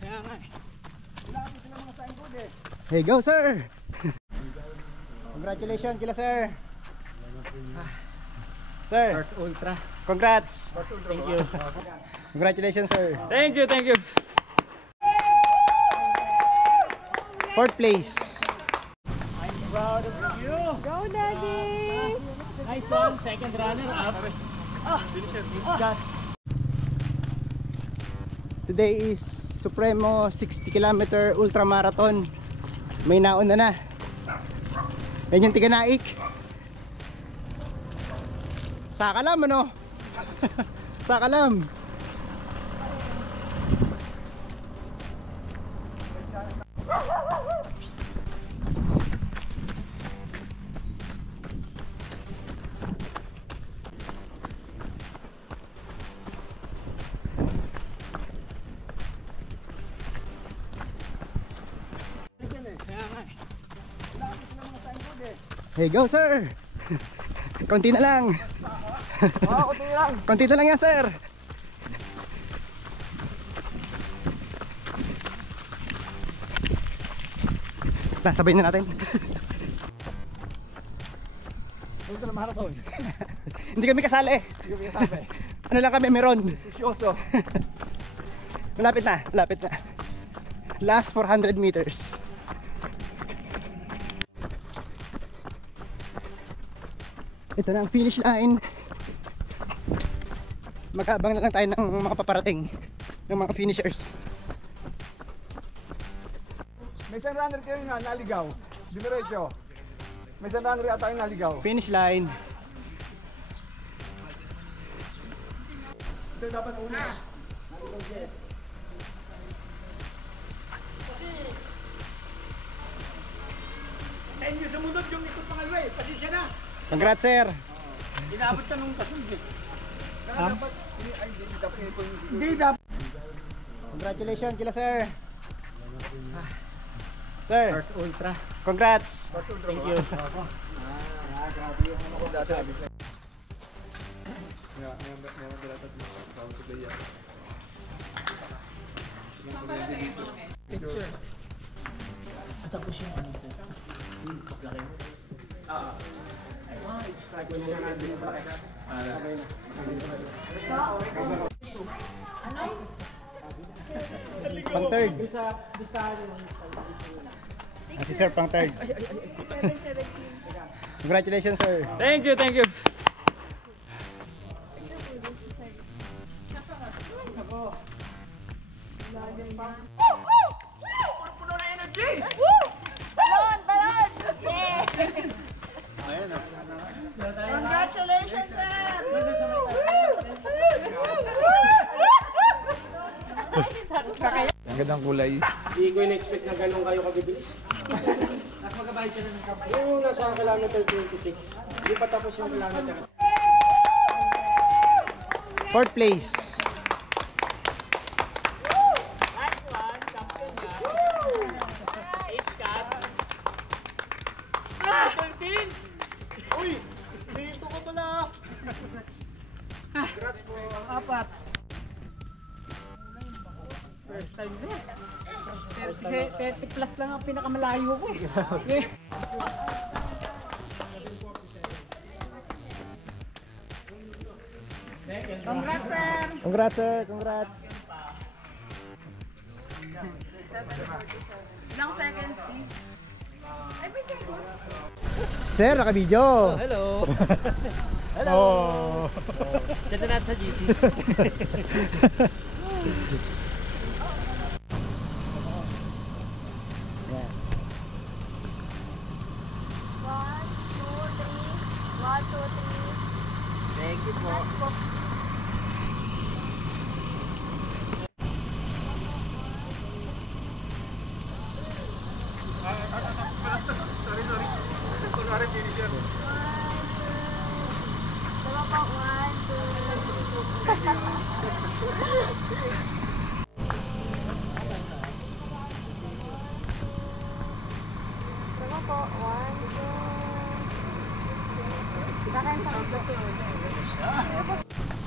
Kaya nga eh. Wala kasi sila mga signboard eh. Hey, go sir! Congratulations kila sir! Sir! Short Ultra. Congrats! Thank you. Congratulations sir! Thank you, thank you. 4th place! I'm proud of you. Go, Daddy! Nice one, second runner up. It's got. Today is Supremo 60km Ultra Marathon. May nauna na. Yan yung Tiganaik. Sakalam ano? Sakalam. Hey, go sir! Konti na lang. Konti lang. Konti na lang yan sir. Sabay na natin. Ultra Marathon. Hindi kami kasali. Hindi kami kasali. Ano lang kami, meron. Seryoso. Malapit na, malapit na. Last 400 meters. Ito na ang finish line. Mag-aabang na lang tayo ng mga paparating, ng mga finishers. May isang runner kayo nga naligaw. Diretso. May isang runner yata yung naligaw. Finish line. Ito dapat una. Sa inyo sumunod yung ito pangalawa eh. Pasensya na. Congrats sir. Inabot ka nung kasunod eh. Dapat, hindi dapat. Congratulations kila sir. Sir, Short Ultra. congrats. Thank you. Grabe yung ano ko dati. Picture. Tapos yung ano ko. Laki. I-extract ko na natin yung laki. Pang third. Si sir pang third. Congratulations sir. Thank you, thank you. Puno na energy! Balon! Balon! Yeah! Congratulations, sir! Ang gandang kulay. Hindi ko in-expect na ganun kayo kabibilis. Tapos magabayad ka na ng kapal. Yung nasa kilometer 26, hindi pa tapos yung kilometer. 4th place. Nice one, champion nga. H-cut. Philippines! Uy! Dito ko pala! Apat. First time din. 30 plus lang ang pinakamalayo ko eh. Congrats, sir! Congrats sir, congrats. Ilang seconds, please? Ay, may seconds? Sir, naka-video. Hello! Hello. Chat na natin sa GC. Yeah. 1, 2, 3. 1, 2, 3. Thank you po. Kunwari finisher. Dalawa pa, 1, 2. Dalawa po, 1, 2. Baka sa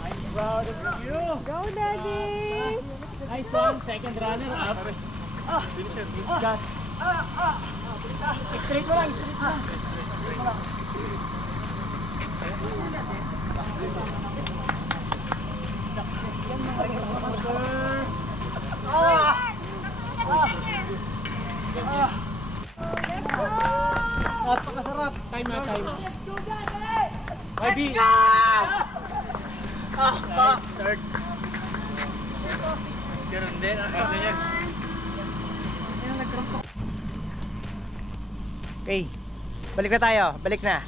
I'm proud of you. Go, Daddy! Nice one, second runner up. Finisher, finish that. Straight mo lang, straight mo lang. Success yan mga kapatid. Napakasarap. Time na, time. YB! Third. Ganun din, ganyan. Okay. Balik na tayo. Balik na.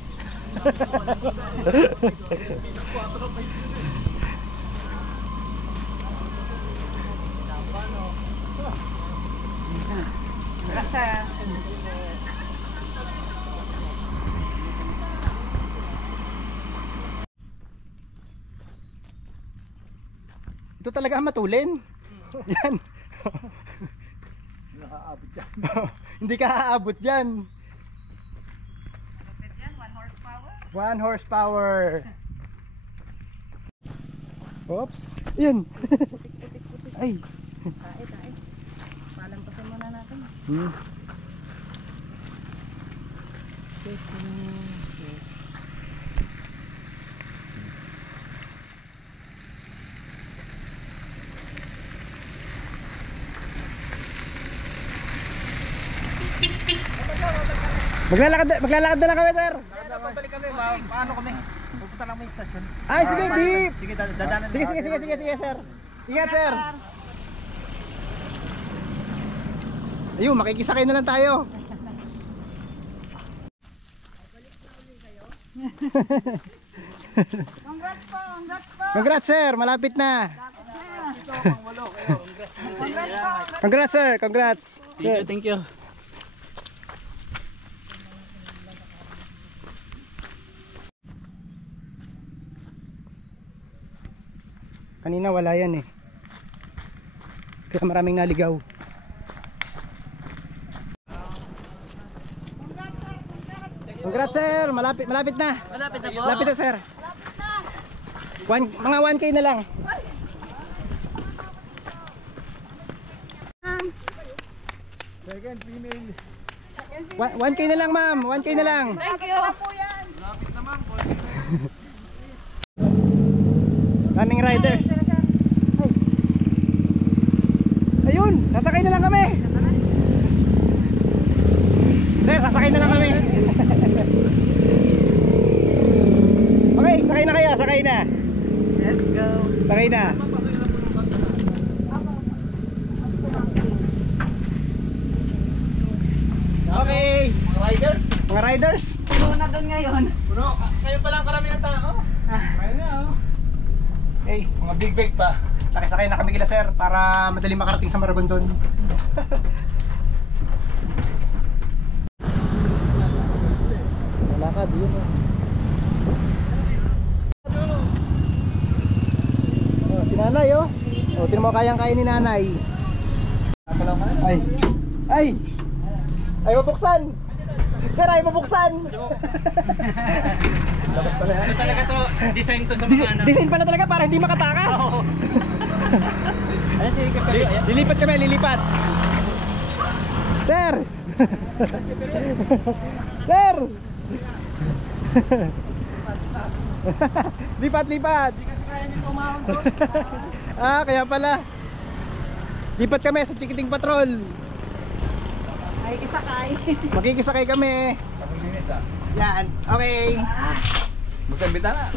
Ito talaga ang matulin. Yan. Nakaabot dyan. Hindi ka aabot dyan. 1 horsepower. Oops. Yan. Ay. Palampasin muna natin. Maglalakad na lang kami, sir. Pabalik kami, paano kami? Pupunta lang may stasyon. Ay, sige, deep. Sige, dadanan. Sige, sir. Ingat, sir. Ayun, makikisakay na lang tayo. Congrats, sir. Malapit na. Congrats, sir. Congrats. Thank you. Kanina wala yan eh. Kaya maraming naligaw. Congrats, sir. Malapit na. Malapit na po. Malapit na, sir. Mga 1K na lang. Second female. 1K na lang, ma'am. 1K na lang. Thank you. Daming riders. Ayun, sasakay na lang kami. Sir, sasakay na lang kami. Okay, sakay na kayo, sakay na. Let's go. Sakay na. Okay, Riders. mga riders. Puno na doon ngayon. Bro, kayo pa lang karamihan tao. Ayun na oh. Hey, Mga big bag pa. nakisakay na kami kila sir para madali makarating sa Maragondon. Lakad yun oh. Oh, si nanay oh. Oh, tinan mo kayang-kaya ni nanay. Ay. Ay. Ay mabuksan. Sir, ay mabuksan. Ano talaga to? Design to sa mga anak. Design pala talaga para hindi makatakas. Ayan si Kapali. Lilipat kami, lilipat. Sir. Sir. Lipat, lipat. Hindi kasi kaya nito umahon to. Ah, kaya pala. Lipat kami sa Chikiting Patrol. Ay, isakay. Makikisakay kami. Yan, okay. Buksan bitana.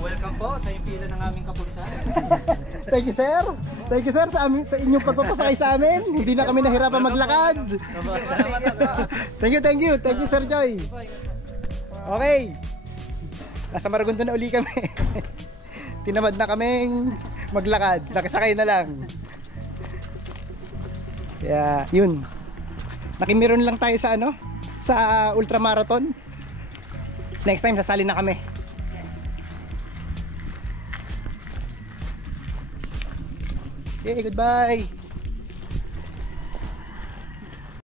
Welcome po sa impila ng aming kapulisan. Thank you, sir. Thank you, sir, sa inyong pagpapasakay sa amin. Hindi na kami nahirapan maglakad. Thank you, thank you. Thank you, Sir Joy. Okay. Nasa Maragondon na uli kami. Tinamad na kaming maglakad. Nakisakay na lang. Kaya, yun. Nakimiron lang tayo sa ano? Sa ultramarathon. Next time, sasali na kami. Okay, goodbye.